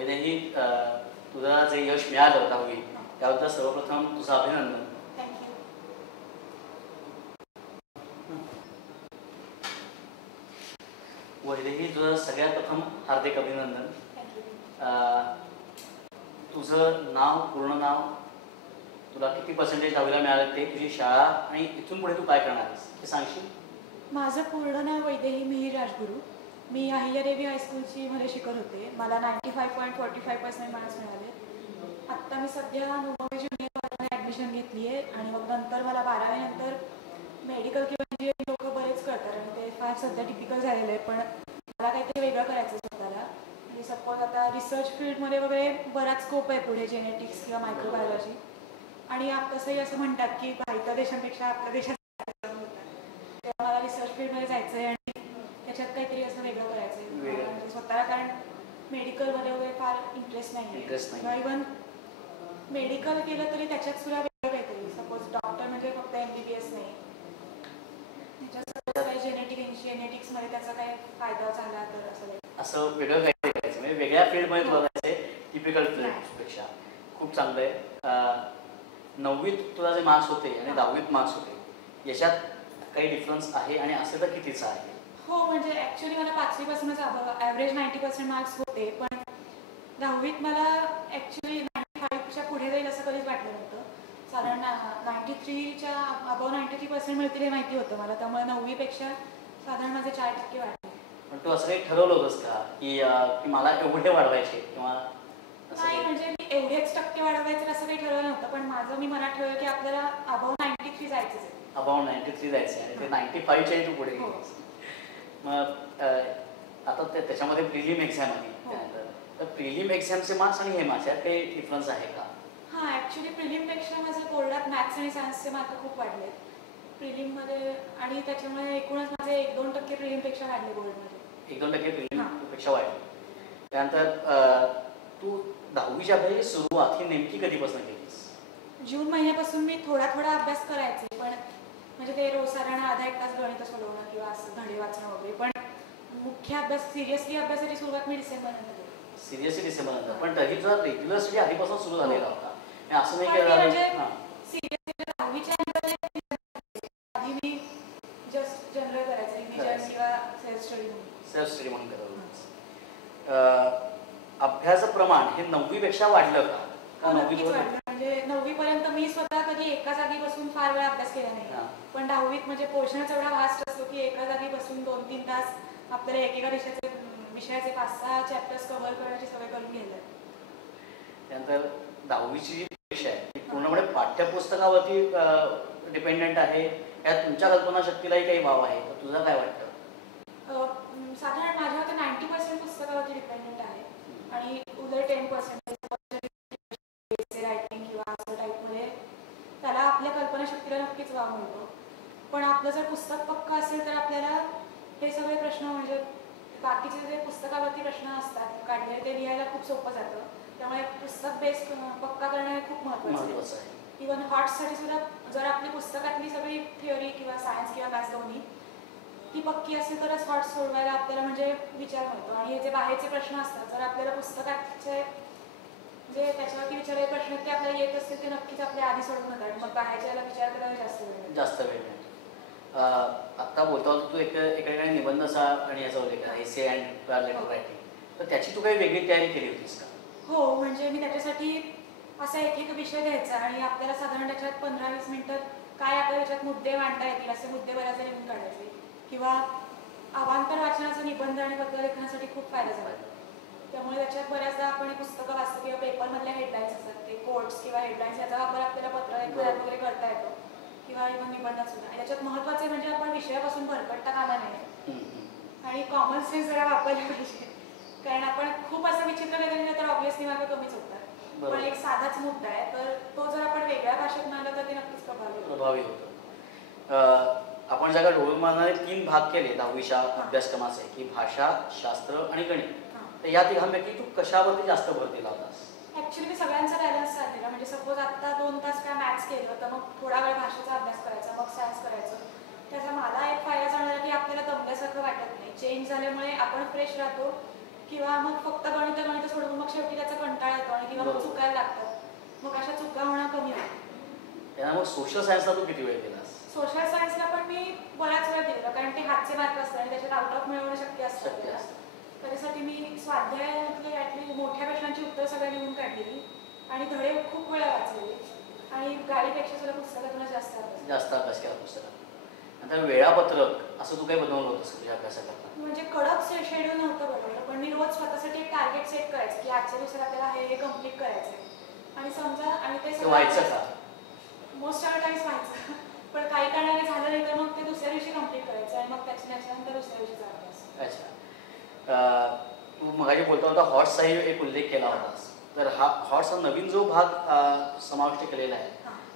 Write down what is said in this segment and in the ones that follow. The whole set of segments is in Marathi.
वैदेही तुझं जे यश मिळालं 10वी त्याबद्दल सर्वप्रथम तुझं अभिनंदन. थँक्यू. वैदेही तुझं सगळ्यात प्रथम हार्दिक अभिनंदन. तुझं नाव, पूर्ण नाव, तुला किती पर्सेंटेज 10वीला मिळाले ते, तुझी शाळा आणि इथून पुढे तू काय करणार आहेस हे सांगशील? माझं पूर्ण नाव वैदेही मिहीर राजगुरू. मी अहिल्यादेवी हायस्कूलची मध्ये शिकत होते. मला 95.45% मार्क्स मिळाले. आत्ता मी सध्या नववी ज्युनियरमध्ये ॲडमिशन घेतली आहे आणि मग नंतर मला 12वी नंतर मेडिकल किंवा इंजिनिअरिंग लोक बरेच करतात आणि ते फार सध्या टिपिकल झालेलं आहे. पण मला काहीतरी वेगळं करायचं स्वतःला. म्हणजे सपोज आता रिसर्च फील्डमध्ये वगैरे बराच स्कोप आहे पुढे, जेनेटिक्स किंवा मायक्रोबायोलॉजी. आणि तसंही असं म्हणतात की बाहेरच्या देशांपेक्षा आपल्या देशात तेव्हा मला रिसर्च फील्डमध्ये जायचं आहे आणि त्याच्यात काहीतरी असं वेगळं करायचं आहे म्हणजे स्वतःला. कारण मेडिकलमध्ये वगैरे फार इंटरेस्ट नाही आहे किंवा इव्हन मेडिकल केलं तरी त्याच्यात सुद्धा वेगळं काहीतरी. सपोज डॉक्टर म्हणजे फक्त MBBS नाही, त्याच्यात काही जेनेटिक्समध्ये त्याचा काही फायदा झाला तर असं वेगळं काही करायचं म्हणजे वेगळ्या फील्डमध्ये तुला जायचं आहे, टिपिकल फील्डपेक्षा. खूप चांगलं आहे. 9वीत तुला जे मार्क्स होते आणि 10वीत मार्क्स होते याच्यात काही डिफरन्स आहे आणि असेल तर कितीचा आहे? हो, म्हणजे ॲक्च्युली मला 5वीपासूनच ॲव्हरेज 90% मार्क्स होते. पण 10वीत मला ॲक्च्युली 95च्या पुढे जाईल असं कधीच वाटलं नव्हतं. साधारण 93च्या अबाव 93% मिळतील हे माहिती होतं मला. त्यामुळे 9वीपेक्षा साधारण माझे 4% वाढले. पण तू असं काही ठरवलं होतंस का की मला एवढे वाढवायचे किंवा नाही? म्हणजे मी एवढेच टक्के वाढवायचे असं काही ठरवलं नव्हतं. पण मी मनात ठरवलं की आपल्याला अबाव 93 जायचं आहे. अबाव 93 जायचं आहे आणि ते 95च्याही तू पुढे गेलीस. मग आता त्याच्यामध्ये प्रिलिम एक्झाम आहे त्यानंतर, तर प्रिलिम एक्झामचे मार्क्स आणि हे मार्क्स यात काही डिफरन्स आहे का? हां, ॲक्च्युली प्रिलिमपेक्षा माझं बोर्डात मॅथ्स आणि सायन्सचे मार्क खूप वाढले प्रिलिममध्ये आणि त्याच्यामुळे एकूणच माझे 1-2% प्रिलिमपेक्षा वाढले बोर्डमध्ये. 1-2% प्रिलिमपेक्षा वाढले. त्यानंतर तू 10वीच्या अभ्यासाची सुरुवात ही नेमकी कधीपासून केलीस? जून महिन्यापासून मी थोडा अभ्यास करायचे. पण म्हणजे ते रोज साधारण अर्धा एक तास गणित सोडवणं किंवा असं धडे वाचणं वगैरे. पण मुख्य अभ्यास, सिरियसली अभ्यासाची सुरुवात मी डिसेंबरनंतर केली. सिरियसली डिसेंबरनंतर? पण तरी तुझा रेग्युलर स्टडी आधीपासून सुरू झालेला होता असं नाही केलं? म्हणजे हां, सिरियसली 10वीच्या आधी मी जस्ट जनरल करायचं, रिव्हिजन किंवा सेल्फ स्टडी म्हणून करत होतीस. अभ्यासाचं प्रमाण हे 9वीपेक्षा वाढलं का? नक्कीच वाढलं. म्हणजे 9वीपर्यंत मी स्वतः कधी एका जागी बसून फार वेळा अभ्यास केला नाही. पण 10वीत म्हणजे पोर्शनच एवढा वास्ट असतो की एका जागी बसून 2-3 तास आपल्याला एकेका विषयाचे 5-6 चॅप्टर्स कव्हर करण्याची सवय करून घ्यायला. त्यानंतर 10वीची जी परीक्षा आहे ती पूर्णपणे पाठ्यपुस्तकावरती डिपेंडंट आहे, यात तुमच्या कल्पनाशक्तीलाही काही वाव आहे, तर तुझं काय वाटतं? साधारण माझ्यावरती 90% पुस्तकावरती डिपेंडंट आहे आणि उरले 10% रायटिंग किंवा असं टाईपमध्ये त्याला आपल्या कल्पनाशक्तीला नक्कीच वाव मिळतो. पण आपलं जर पुस्तक पक्का असेल तर आपल्याला हे सगळे प्रश्न म्हणजे बाकीचे जे पुस्तकावरती प्रश्न असतात काढले ते लिहायला खूप सोपं जातं. त्यामुळे पुस्तक बेस पक्का करणं हे खूप महत्त्वाचं आहे. इव्हन हॉट्ससाठी सुद्धा जर आपली पुस्तकातली सगळी थिअरी किंवा सायन्स किंवा मॅथ्स दोन्ही ती पक्की असेल तरच हॉट्स सोडवायला आपल्याला म्हणजे विचार मिळतो. आणि हे जे बाहेरचे प्रश्न असतात जर आपल्याला पुस्तकाचे जे त्याच्यावरती विचारलेले प्रश्न ते आपल्याला येत असतील ते नक्कीच आपल्या आधी सोडून होतात. मग बाहेरच्याला विचार करायला जास्त वेळ मिळतो. आत्ता बोलता होता तू एका निबंधाचा आणि याचा उल्लेख आहे, एसे अँड लेटर रायटिंग, तर त्याची तू काही वेगळी तयारी केली होतीस का? हो, म्हणजे मी त्याच्यासाठी असा एक विषय घ्यायचा आणि आपल्याला साधारण त्याच्यात 15-20 मिनिटं काय आपल्या त्याच्यात मुद्दे मांडता येतील असे मुद्दे बऱ्याच लिहून काढायचे. किंवा अवांतर वाचनाचा निबंध आणि पत्रलेखनासाठी खूप फायदा झाला. त्यामुळे त्याच्यात बऱ्याचदा आपण पुस्तकं वाचतो किंवा पेपरमधल्या हेडलाईन्स असतात ते कोट्स किंवा हेडलाईन्स याचा वापर आपल्याला पत्रलेखनात वगैरे करता येतो किंवा इव्हन निबंधात सुद्धा. आणि त्याच्यात महत्त्वाचे म्हणजे आपण विषयापासून भरकटता कामा नये आणि कॉमन सेन्स जरा वापरले पाहिजे. कारण आपण खूप असं विचित्र केलं तर ऑब्व्हियसली मार्क कमीच होतात. पण एक साधाच मुद्दा आहे तर तो जर आपण वेगळ्या भाषेत मांडला तर ते नक्कीच प्रभावी होतं. आपण ज्या डोळे मारणारे 3 भाग केले 10वीच्या अभ्यासक्रमाचे की भाषा, शास्त्र आणि गणित, तर या तिघांपैकी तू कशावरती जास्त भर दिला होतास? ॲक्च्युली मी सगळ्यांचा बॅलन्स साधलेला. म्हणजे सपोज आत्ता 2 तास काय मॅथ्स केलं तर मग थोडा वेळ भाषेचा अभ्यास करायचा, मग सायन्स करायचं. त्याचा मला एक फायदा जाणवला की आपल्याला दमल्यासारखं वाटत नाही. चेंज झाल्यामुळे आपण फ्रेश राहतो किंवा मग फक्त गणित सोडून मग शेवटी मग सोशल सायन्सला तू किती वेळ दिलास? सोशल सायन्सला पण मी बराच वेळ दिलेला, कारण ते हातचे मार्क असतात आणि त्याच्यात आउट ऑफ मिळवणं शक्य असतं आपल्याला. त्याच्यासाठी मी स्वाध्यायातले ॲटली मोठ्या प्रश्नांची उत्तरं सगळ्या लिहून काढलेली आणि धडे खूप वेळा वाचलेले आणि गाडीपेक्षा सुद्धा पुस्तकातूनच जास्त अभ्यास केला पुस्तकात. नंतर वेळापत्रक असं तू काही बनवलं होतंस तुझ्या अभ्यासाकरता? म्हणजे कडक शेड्यूल नव्हतं बनवलं, पण मी रोज स्वतःसाठी एक टार्गेट सेट करायचं की आजच्या दिवसात आपल्याला हे कम्प्लीट करायचं आहे. आणि समजा आणि ते व्हायचं का? मोस्ट ऑफ द टाइम्स व्हायचं, पण काही कारणाने झालं नाही तर मग ते दुसऱ्या दिवशी कम्प्लीट करायचं आणि मग त्याच्यानंतर दुसऱ्या दिवशीचा अभ्यास. अच्छा. तू मगाशी बोलता होता हॉर्सचाही एक उल्लेख केला होतास, तर हा हॉर्सचा नवीन जो भाग समाविष्ट केलेला आहे,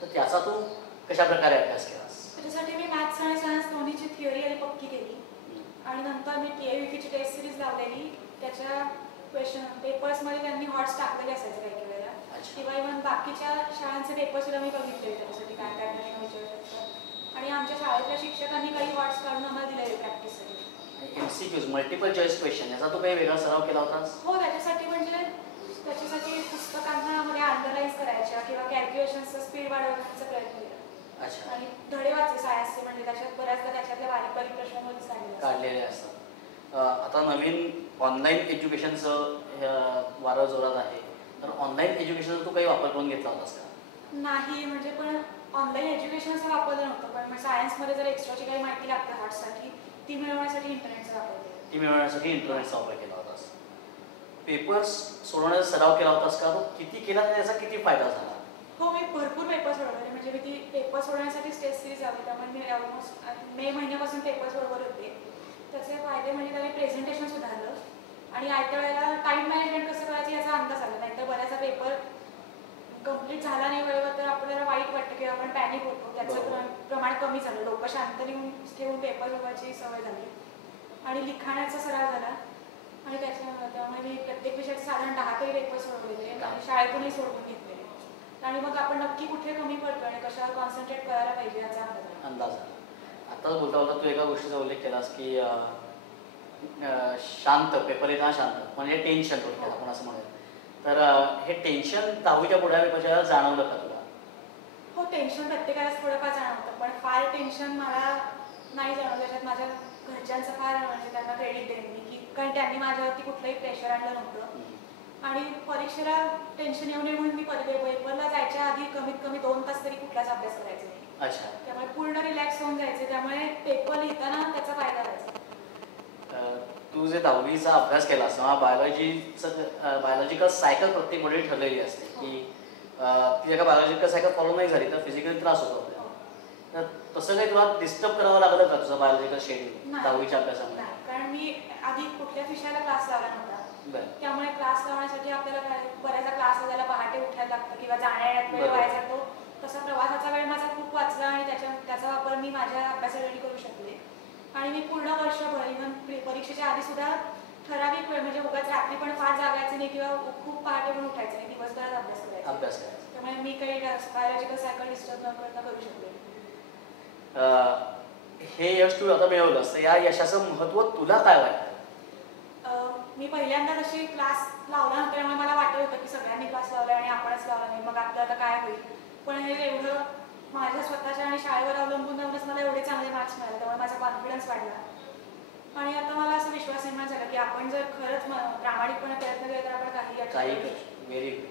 तर त्याचा तू कशा प्रकारे अभ्यास केलास? त्याच्यासाठी मी मॅथ्स आणि सायन्स दोन्हीची थिअरी आणि पक्की केली आणि नंतर मी TIVPची टेस्ट सिरीज लावलेली. त्याच्या क्वेश्चन पेपर्समध्ये त्यांनी हॉर्स टाकलेले असायचे काही वेळेला, किंवा इव्हन बाकीच्या शाळांचे पेपर सुद्धा मी बघितले त्याच्यासाठी काय काय प्रश्न विचारू शकतात. आणि आमच्या शाळेतल्या शिक्षकांनी काही हॉर्स काढून आम्हाला दिलेले प्रॅक्टिससाठी. MCQs मल्टिपल चॉईस क्वेश्चन याचा तू काही वेगळा सराव केला होतास? हो, त्याच्यासाठी पुस्तकांना मध्ये अंडरलाईन्स करायच्या किंवा कॅल्क्युलेशनचं स्पीड वाढवण्याचा प्रयत्न केला. अच्छा. आणि धडे वाचले सायन्सचे, म्हणजे त्याच्यात बऱ्याचदा त्याच्यातल्या बारीक बारीक प्रश्नांमध्येच काढलेले असतात. आता नवीन ऑनलाईन एज्युकेशनचं वारं जोरात आहे, तर ऑनलाईन एज्युकेशनचा तू काही वापर करून घेतला होतास का? नाही, म्हणजे पण ऑनलाईन एज्युकेशनचा वापरलं नव्हतं, पण सायन्समध्ये जर एक्स्ट्राची काही माहिती लागते हॉर्ससाठी ती मिळवण्यासाठी इंटरनेटचा वापर केला होतास. पेपर्स सोडवण्याचा सराव केला होतास का? तो किती केला आणि त्याचा किती फायदा झाला? हो, मी भरपूर पेपर सोडवले. म्हणजे मी ती पेपर सोडवण्यासाठी टेस्ट सिरीज लावली, त्यामुळे मी ऑलमोस्ट मे महिन्यापासून पेपर सोडवत होते. त्याचे फायदे म्हणजे त्याने प्रेझेंटेशन सुधारलं आणि आयत्या वेळेला टाईम मॅनेजमेंट कसं करायचं याचा अंदाज आला. नाहीतर बऱ्याचसा पेपर कंप्लीट झाला नाही वेळेवर तर आपल्याला वाईट वाटतं किंवा आपण पॅनिक होतो. त्याचं प्रमाण कमी झालं. लोक शांत ठेवून पेपर लिहायची सवय झाली आणि लिखाणाचा सराव झाला. आणि त्यामुळे मी प्रत्येक विषयाचे साधारण 10 तरी पेपर सोडवलेले आणि शाळेतूनही सोडवून घेतलेले. आणि मग आपण नक्की कुठे कमी पडतो आणि कशावर कॉन्सन्ट्रेट करायला पाहिजे याचा अंदाज आला. आताच बोलता बोलता तू एका गोष्टीचा उल्लेख केलास की शांत पेपर येताना शांत म्हणजे टेन्शन थोडक्यात आपण असं म्हणूया. तर हे टेन्शन 10वीच्या पुढ्या पेपरच्या जाणवलं का तुला? हो, टेन्शन प्रत्येकालाच थोडंफार जाणवतं, पण फार टेन्शन मला नाही जाणवलं. त्याच्यात माझ्या घरच्यांचं फार म्हणजे त्यांना क्रेडिट देईन मी, की कारण त्यांनी माझ्यावरती कुठलंही प्रेशर आणलं नव्हतं. आणि परीक्षेला टेन्शन येऊ नये म्हणून मी पेपरला जायच्या आधी कमीत कमी 2 तास तरी कुठलाच अभ्यास करायचा नाही. अच्छा. त्यामुळे पूर्ण रिलॅक्स होऊन जायचे, त्यामुळे पेपर लिहिताना त्याचा फायदा व्हायचा. तू जे 10वीचा अभ्यास केला तेव्हा बायोलॉजिकल सायकल प्रत्येक वेळी ठरलेली असते की ती एका बायोलॉजिकल सायकल फॉलो नाही झाली तर फिजिकली त्रास होतो आपल्याला. तर तसं काही तुला डिस्टर्ब करावं लागलं का तुझं बायोलॉजिकल शेड्यूल 10वीच्या अभ्यासामध्ये? कारण मी आधी कुठल्याच विषयाला क्लास लावला नव्हता. त्यामुळे क्लास लावण्यासाठी आपल्याला बऱ्याचदा क्लास लावायला पहाटे उठायला लागतं किंवा जाण्यात वेळ व्हायचा. तो तसा प्रवासाचा वेळ माझा खूप वाचला आणि त्याचा वापर मी माझ्या अभ्यासासाठी करू शकले. आणि मी पूर्ण वर्षभर इव्हन परीक्षेच्या आधी सुद्धा ठराविक वेळ म्हणजे उगाच रात्री पण फार जागायचं नाही किंवा खूप पहाटे पण उठायचं नाही, दिवसभरात अभ्यास करायचा. त्यामुळे मी काही बायोलॉजिकल सायकल डिस्टर्ब न करता करू शकले. हे यश तू आता मिळवलंस, या यशाचं महत्त्व तुला काय वाटतं? मी पहिल्यांदा जशी क्लास लावला नव्हता त्यामुळे मला वाटत होतं की सगळ्यांनी क्लास लावला आणि आपणच लावला नाही, मग आपलं आता काय होईल. पण हे एवढं माझ्या स्वतःच्या आणि शाळेवर अवलंबून राहूनच मला एवढे चांगले मार्क्स मिळाले, त्यामुळे माझा कॉन्फिडन्स वाढला. आणि आता मला असं विश्वास निर्माण झाला की आपण जर खरंच प्रामाणिकपणे प्रयत्न केले तर आपण काही व्हेरी गुड.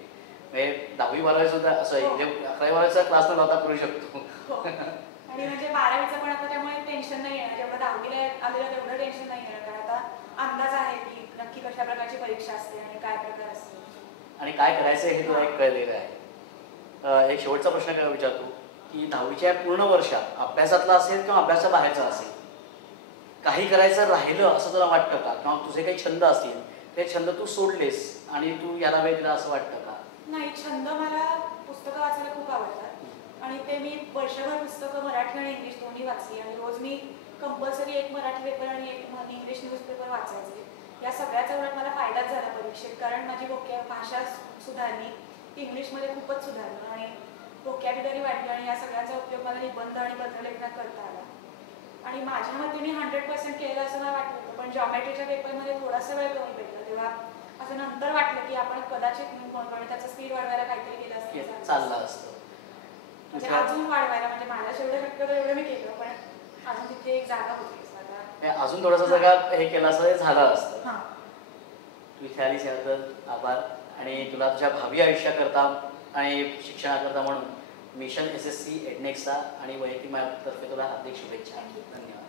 म्हणजे 10वी-12वी सुद्धा असं 11वी-12वीचा क्लास न लावता करू शकतो. आणि म्हणजे 12वीचं पण आता त्यामुळे टेन्शन नाही येणार. जेवढं 10वीला आलेलं तेवढं टेन्शन नाही येणार, कारण आता अंदाज आहे की नक्की कशा प्रकारची परीक्षा असते आणि काय प्रकार असते आणि काय करायचं हे तुला एक कळलेलं आहे. एक शेवटचा प्रश्न काय विचारतो की 10वीच्या पूर्ण वर्षात अभ्यासातला असेल किंवा अभ्यासा बाहेरचा असेल, काही करायचं राहिलं असं तुला वाटतं का? किंवा तुझे काही छंद असतील ते छंद तू सोडलेस आणि तू याला वेळ दिला असं वाटतं का? नाही, छंद मला पुस्तकं वाचायला खूप आवडतात आणि ते मी वर्षभर पुस्तकं मराठी आणि इंग्लिश दोन्ही वाचली आणि रोज मी कंपल्सरी एक मराठी पेपर आणि एक इंग्लिश न्यूजपेपर वाचायचे. या सगळ्याचा उलट मला फायदाच झाला परीक्षेत, कारण माझी भाषा सुधारली, इंग्लिशमध्ये खूपच सुधारलं आणि वोकॅब्युलरी वाढली आणि या सगळ्यांचा उपयोग मला निबंध आणि पत्रलेखनात करता आला. आणि माझ्या मते मी 100% केलं असं मला वाटत होतं, पण जॉमेट्रीच्या पेपरमध्ये थोडासा वेळ कमी भेटला. तेव्हा असं नंतर वाटलं की आपण कदाचित त्याचा स्पीड वाढवायला काहीतरी केलं असतं, चाललं असतं. म्हणजे अजून वाढवायला, म्हणजे माझ्या जेवढं शक्य होतं एवढं मी केलं, पण अजून तिथे एक जागा होती अजून थोडासा जगा हे केलं असं झालं असतं. हां. तू इथे आलीस याबद्दल आभार, आणि तुला तुझ्या भावी आयुष्याकरता आणि शिक्षणाकरता म्हणून मिशन SSC एडनेक्सचा आणि वैयक्तिक माझ्यातर्फे तुला हार्दिक शुभेच्छा. Thank you. धन्यवाद.